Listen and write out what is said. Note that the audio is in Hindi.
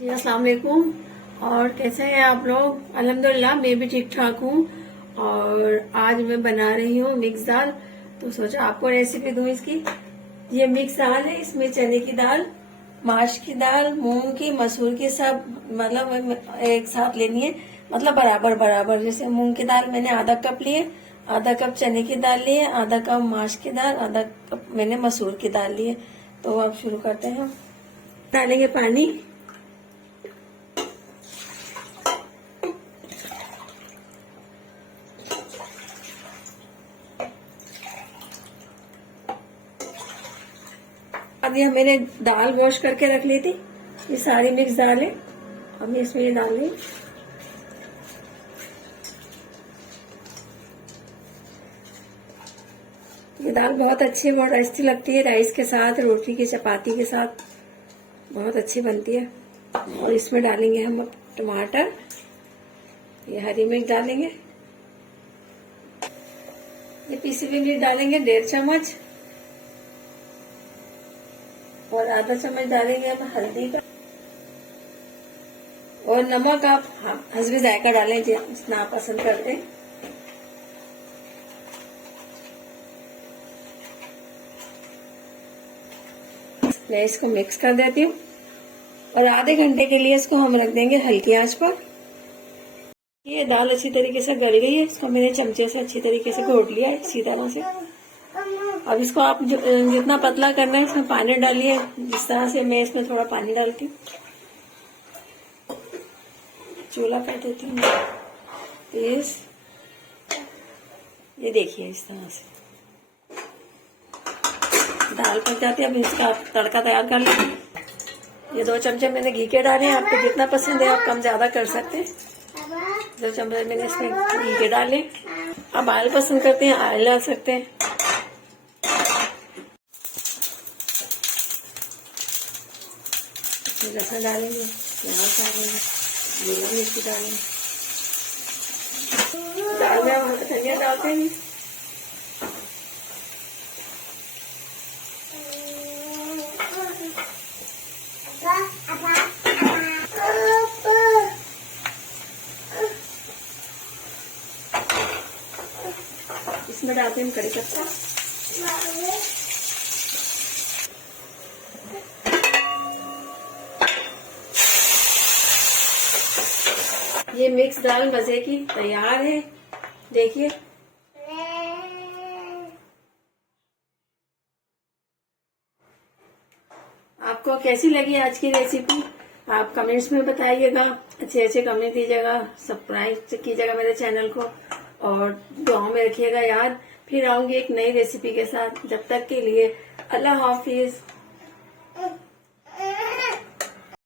जी अस्सलाम वालेकुम। और कैसे हैं आप लोग? अल्हम्दुलिल्लाह मैं भी ठीक ठाक हूँ। और आज मैं बना रही हूँ मिक्स दाल, तो सोचा आपको रेसिपी दूँ इसकी। ये मिक्स दाल है, इसमें चने की दाल, माश की दाल, मूंग की, मसूर की, सब मतलब एक साथ लेनी है, मतलब बराबर बराबर। जैसे मूंग की दाल मैंने आधा कप लिए, आधा कप चने की दाल लिए, आधा कप माश की दाल, आधा कप मैंने मसूर की दाल लिए। तो अब शुरू करते हैं। डालेंगे पानी। अब ये मैंने दाल वॉश करके रख ली थी, ये सारी मिक्स दाल है। अब मैं इसमें ये डाल रही। ये दाल बहुत अच्छी, बहुत टेस्टी लगती है, राइस के साथ, रोटी की, चपाती के साथ बहुत अच्छी बनती है। और इसमें डालेंगे हम अब टमाटर, ये हरी मिर्च डालेंगे, ये पीसी हुई मिर्च डालेंगे 1.5 चम्मच, और आधा चम्मच डालेंगे हम हल्दी का, और नमक आप हस्बे जायका डालें जितना आप पसंद करते हैं। मैं इसको मिक्स कर देती हूँ, और आधे घंटे के लिए इसको हम रख देंगे हल्की आंच पर। ये दाल अच्छी तरीके से गल गई है, इसको मैंने चमचे से अच्छी तरीके से घोट लिया है इसी तरह से। अब इसको आप जितना पतला करना है इसमें पानी डालिए, जिस तरह से मैं इसमें थोड़ा पानी डालती हूँ। चूल्हा कर देती हूँ तेज। ये देखिए इस तरह से दाल पक जाती है। अब इसका तड़का तैयार कर लेंगे। ये 2 चमचे मैंने घी के डाले हैं, आपको जितना पसंद है आप कम ज्यादा कर सकते हैं। 2 चम्मच मैंने इसमें घी के डाले। अब ऑयल पसंद करते हैं ऑयल डाल सकते हैं। लहसुन डालेंगे, प्याज डालेंगे, जीरा मिर्ची डालेंगे, दाल में हम धनिया डालते हैं। इसमें डालते हैं कड़ी पत्ता, ये मिक्स दाल मजे की तैयार है। देखिए आपको कैसी लगी आज की रेसिपी, आप कमेंट्स में बताइएगा, अच्छे अच्छे कमेंट दीजिएगा, सब्सक्राइब कीजिएगा मेरे चैनल को, और दुआओं में रखिएगा याद। फिर आऊंगी एक नई रेसिपी के साथ, जब तक के लिए अल्लाह हाफिज।